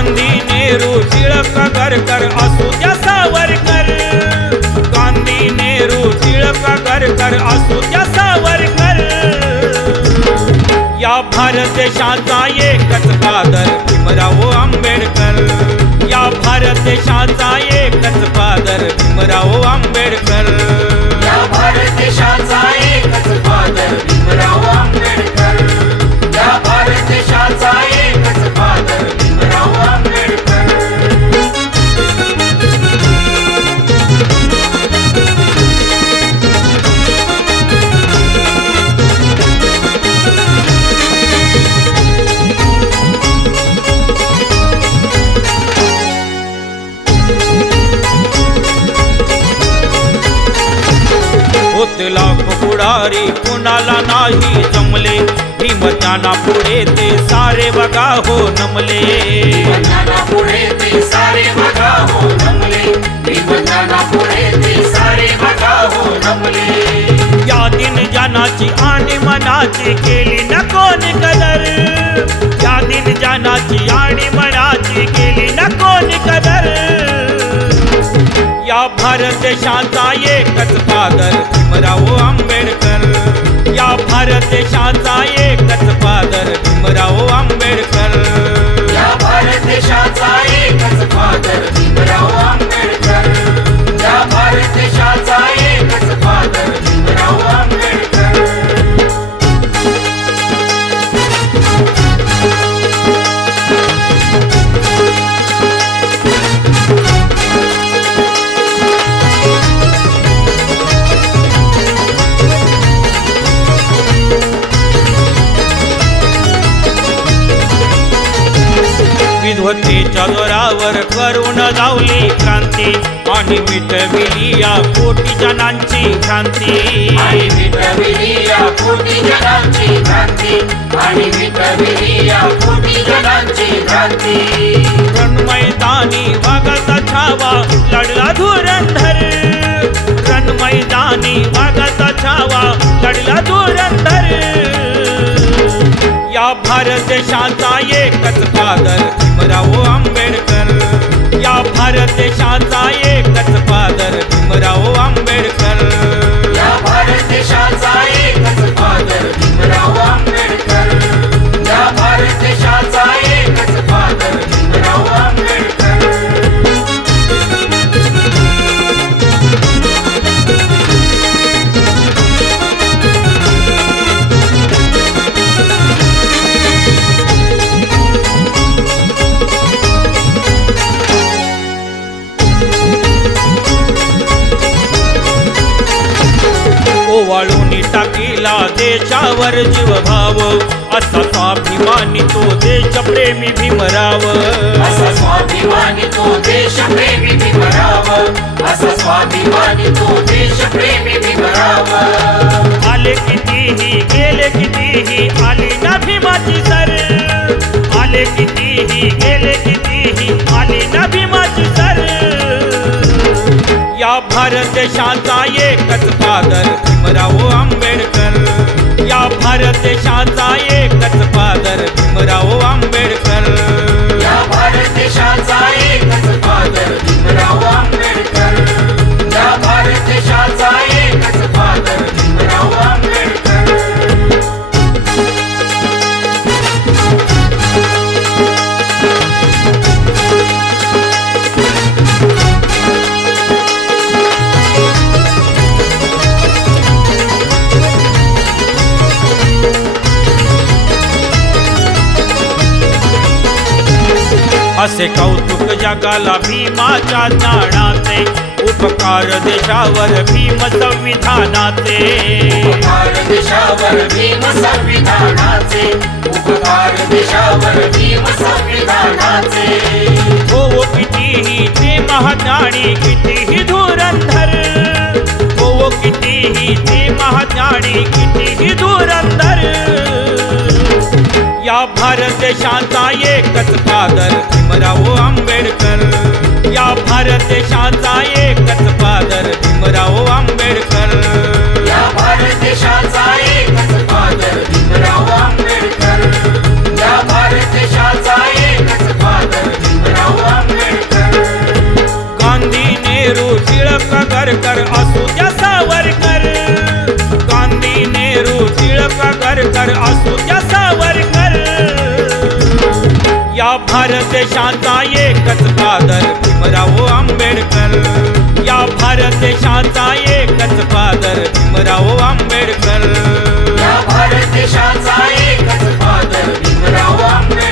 गांधी नेहरू टिळक आगरकर असू द्या सावरकर, गांधी नेहरू टिळक आगरकर असू द्या सावरकर, या भारत देशाचा एकच फादर भीमराव आंबेडकर, या भारत देशाचा एकच फादर भीमराव आंबेडकर, या भारत देशाचा एकच फादर भीमराव आंबेडकर, या भारत देशाचा एकच फादर भीमराव आंबेडकर. होते लाख पुढारी कुणाला नाही जमले, भीम त्यांना पुढे ते सारे बघा हो नमले, भीमज्ञाना पुढे ते सारे बघा हो नमले, भीमज्ञाना पुढे ते सारे बघा हो नमले. या दिन जानाची आणि मनाची केली न कोण कदर, या दिन जानाची आणि मनाची केली न कोण कदर, या भारत देशाचा एकच फादर भीमराव आंबेडकर, या भारत देशाचा एकच फादर भीमराव आंबेडकर, या भारत देशाचा एकच फादर भीमराव आंबेडकर, या भारत देशाचा एकच फादर भीमराव आंबेडकर. विधवतेच्या जोरावर करून धावली क्रांती आणि मिटविली या कोटी जणांची भ्रांती, आणि मिटविली या कोटी जणांची भ्रांती, आणि मिटविली या कोटी जणांची भ्रांती. रणमैदानी वाघाचा छावा लढला धुरंधर, रणमैदानी वाघाचा छावा लढला धुरंधर, या भारत देशाचा एकच फादर भीमराव आंबेडकर, या भारत देशाचा एकच फादर भीमराव आंबेडकर, या भारत देशाचा एकच फादर भीमराव आंबेडकर, या भारत देशाचा एकच फादर भीमराव आंबेडकर. ओवाळून टाकीला देशावर जीव भाव, असा स्वाभिमानी तो देशप्रेमी भीमराव, असा स्वाभिमानी तो देशप्रेमी भीमराव, असा स्वाभिमानी तो देशप्रेमी भीमराव. आले कितीही गेले कितीही आली ना भीमाची सर, आले कितीही गेले कितीही आली ना भीमाची सर, या भारत देशाचा एकच फादर भीमराव आंबेडकर, या भारत देशाचा एकच फादर भीमराव आंबेडकर, या भारत देशाचा एकच फादर भीमराव आंबेडकर, या भारत देशाचा एकच फादर भीमराव आंबेडकर. असे कौतुक जगाला भीमाच्या ज्ञानाचे, उपकार देशावर भीम संविधानाचे, उपकार देशावर भीम संविधानाचे, उपकार देशावर भीम संविधानाचे. हो कितीही ते महाज्ञानी कितीही धुरंधर, हो कितीही ते महाज्ञानी कितीही धुरंधर, या भारत देशाचा एकच फादर भीमराव आंबेडकर, या भारत देशाचा एकच फादर भीमराव आंबेडकर, या भारत देशाचा एकच फादर भीमराव आंबेडकर, या भारत देशाचा एकच फादर भीमराव या भारत देशाचा एकच फादर भीमराव आंबेडकर. या भारत देशाचा एकच फादर भीमराव आंबेडकर. या भारत देशाचा एकच फादर भीमराव आंबेडकर.